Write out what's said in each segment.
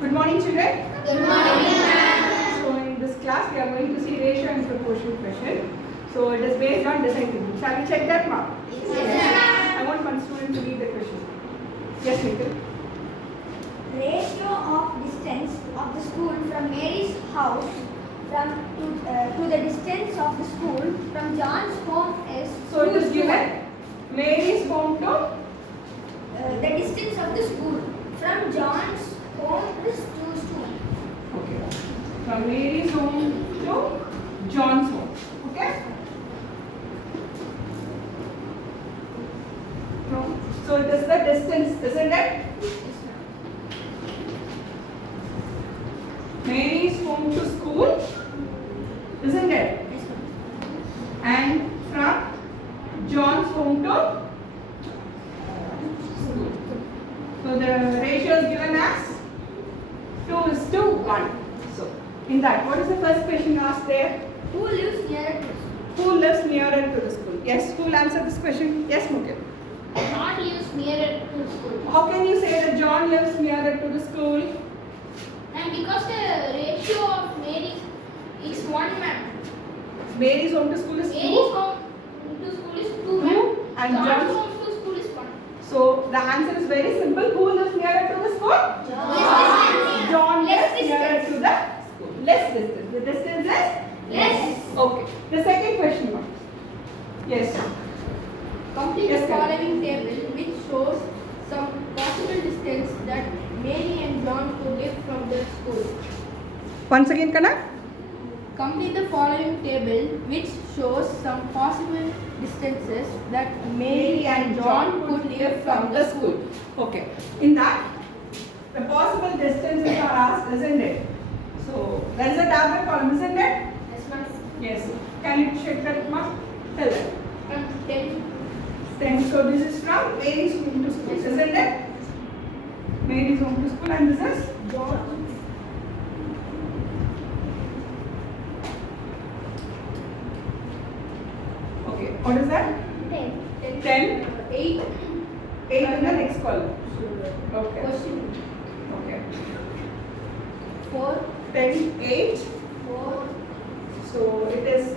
Good morning, children. Good morning, ma'am. So in this class, we are going to see ratio and proportion question. So it is based on design thinking. Shall we check that, mark? Yes, I want one student to read the question. Yes, Nikhil. ratio of distance of the school from Mary's house to the distance of the school from John's home is So it 2 is to given 1. Mary's home to The distance of the school from John's home is 2 to 1. okay. From Mary's home to John's home. Okay. No. So it is the distance, isn't it? Mary's home to school, isn't it? Yes, ma'am. And from John's home to school. So the ratio is given as 2:1. So in that, what is the first question asked there? Who lives nearer to school? Who lives nearer to the school? Yes, who will answer this question? Yes, Mukul. John lives nearer to school. How can you say that John lives nearer to the school? And because the ratio of Mary is 1, ma'am. Mary's home to school is 2. Mary's home to school is 2, ma'am. And John's John's. home to school is 1. So the answer is very simple. Who lives nearer to the school? John. John Less lives nearer distance. to the school. Less distance. The distance is Less. Okay. The second question, ma'am. Yes. Complete Yes, the ma'am. following table which shows some possible distance that Mary and John could live from their school. Once again, Kana. Complete the following table which shows some possible distances that Mary and John could live from the school. Okay. In that, the possible distances are asked, isn't it? So there is a tablet column, isn't it? Yes, ma'am. Yes. Can you check that, ma'am? Tell them. From 10. Then, so this is from Mary's home to school, isn't it? Mary's home to school, and this is John. okay. What is that? 10. 10. 8. 8 in the next column. Okay. Question. Okay. 4. 10, 8. 4. So it is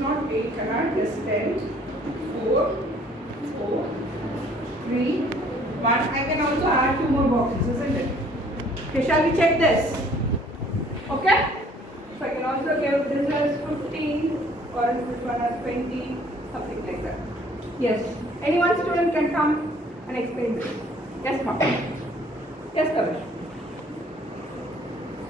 not 8, cannot. It is 10, 4, 4, 3, 1. I can also add 2 more boxes, isn't it? Okay, shall we check this? Okay? So I can also give this as 15 or this one as 20, something like that. Yes. Any one student can come and explain this. Yes, ma'am. Yes, Kavish.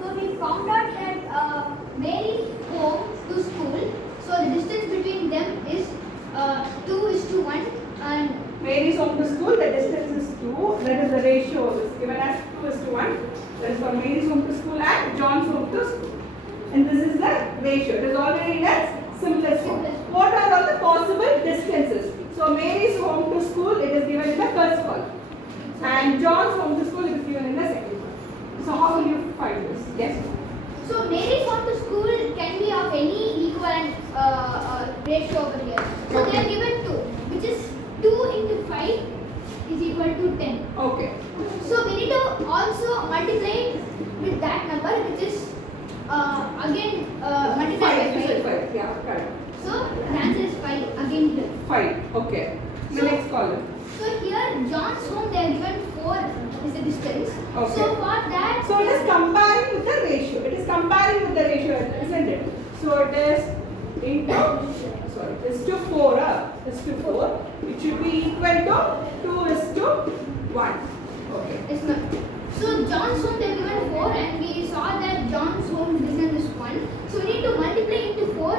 So we found out that Mary's home to school, so the distance between them is 2:1, and Mary's home to school, the distance is 2. That is the ratio is given as 2:1. That is for Mary's home to school and John's home to school. And this is the ratio. It is already in its simplest form. What are all the possible distances? So Mary's home to school, it is given in the first column. And John's home to school, it is given in the second column. So how will you find this? Yes? so Mary's home to school can be of any equivalent ratio over here. So they are given 2, which is 2 into 5 is equal to 10. Okay. So we need to also multiply it with that number, which is again multiplied by 5. 5. Yeah, correct. So the answer is 5 again here. 5. Okay. The So- next column. So here John's home they are given 4 is the distance. Okay. So for that, So it is comparing with the ratio. It is comparing with the ratio, isn't it? So it is into, sorry, it is to 4. It's to 4. It should be equal to 2:1. Okay. is not. So John's home they are given 4, and we saw that John's home distance is 1. So we need to multiply into 4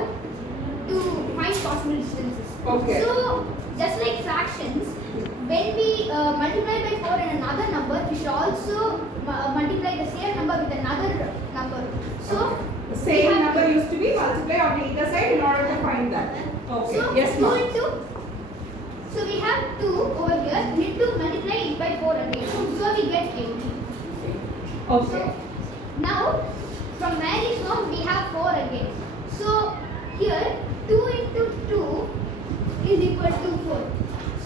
to find possible distances. Okay. So just like fractions, when we multiply by 4 in another number, we should also multiply the same number with another number. So The same number used to be multiplied on either side in order to find that. Okay. So Yes, 2 ma'am. into, so we have 2 over here, we need to multiply it by 4 again. So we get 8. Okay. So now from Mary's home we have 4 again. So here 2 into 2 is equal to 4.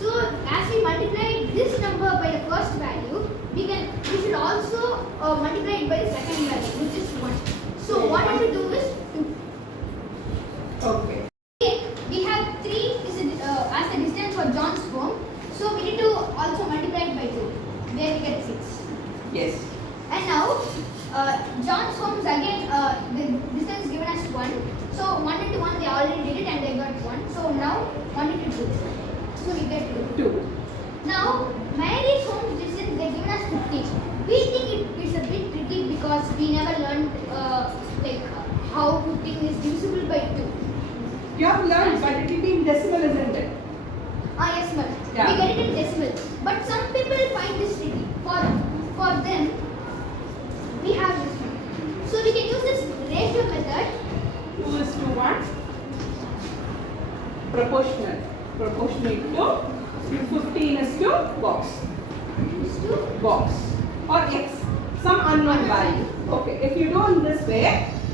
So as we multiply this number by the first value, we should also multiply it by the And now, John's homes again, the distance given as 1. So 1 into 1 they already did it and they got 1. So now 1 into 2. So we get 2. 2. Now, Mary's home distance they given us 15. We think it is a bit tricky because we never learned how 15 is divisible by 2. You have learned, but it will be in decimal, isn't it? Ah yes ma'am. Yeah. We get it in decimal. But some people find this tricky. For them, we have this one. So we can use this ratio method. 2:1. Proportional. Proportionate to 15:, box. Is to Box. Or x. Some unknown value. Okay. If you do in this way,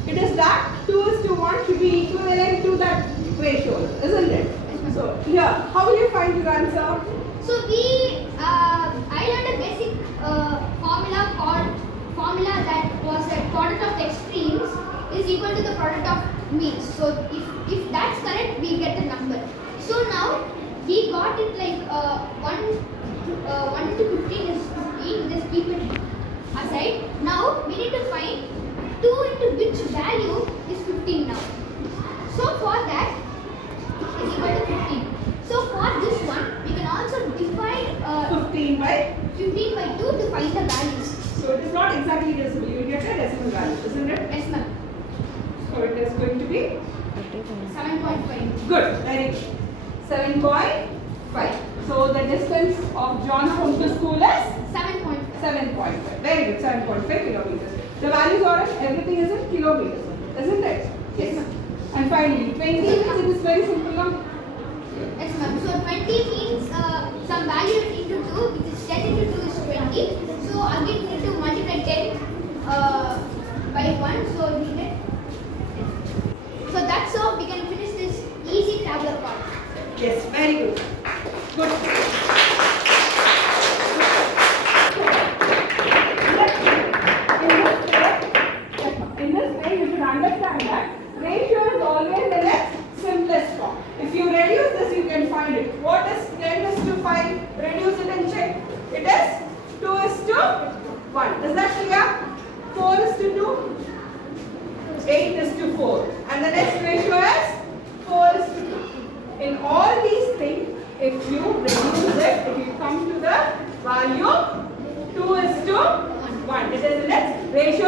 it is that 2:1 should be equivalent to that ratio, isn't it? So here, how will you find your answer? So I learned a basic formula that was that product of extremes is equal to the product of means. So if that's correct, we get the number. So now we got it like 1 into 15 is 15. Just keep it aside. Now we need to find 2 into which value is 15 now. So for that is equal to 15. So for this one, we can also divide 15 by. 15 by 2 to find the values. So it is not exactly decimal. You will get a decimal value, isn't it? Yes, ma'am. So it is going to be 7.5. good. Very good. 7.5. So the distance of John's home to school is 7.5. 7.5. Very good. 7.5 kilometers. The values are everything is in kilometers, isn't it? Yes, ma'am. And finally, 20 means it is very simple now. Yes, ma'am. So 20 means some value into 2, which is 10 into 2 is 20. So again, we need to multiply 10 by 1. So we get. So that's how we can finish this easy traveler part. Yes, very good. Good. In this way, you should understand that ratio is always in its simplest form. If you reduce this, you can find it. What is 10:5? Reduce it and check. It is 2:1. Is that clear? 4:2. 8:4. And the next ratio is 4:2. In all these things, if you reduce it, if you come to the value 2:1, it is in its ratio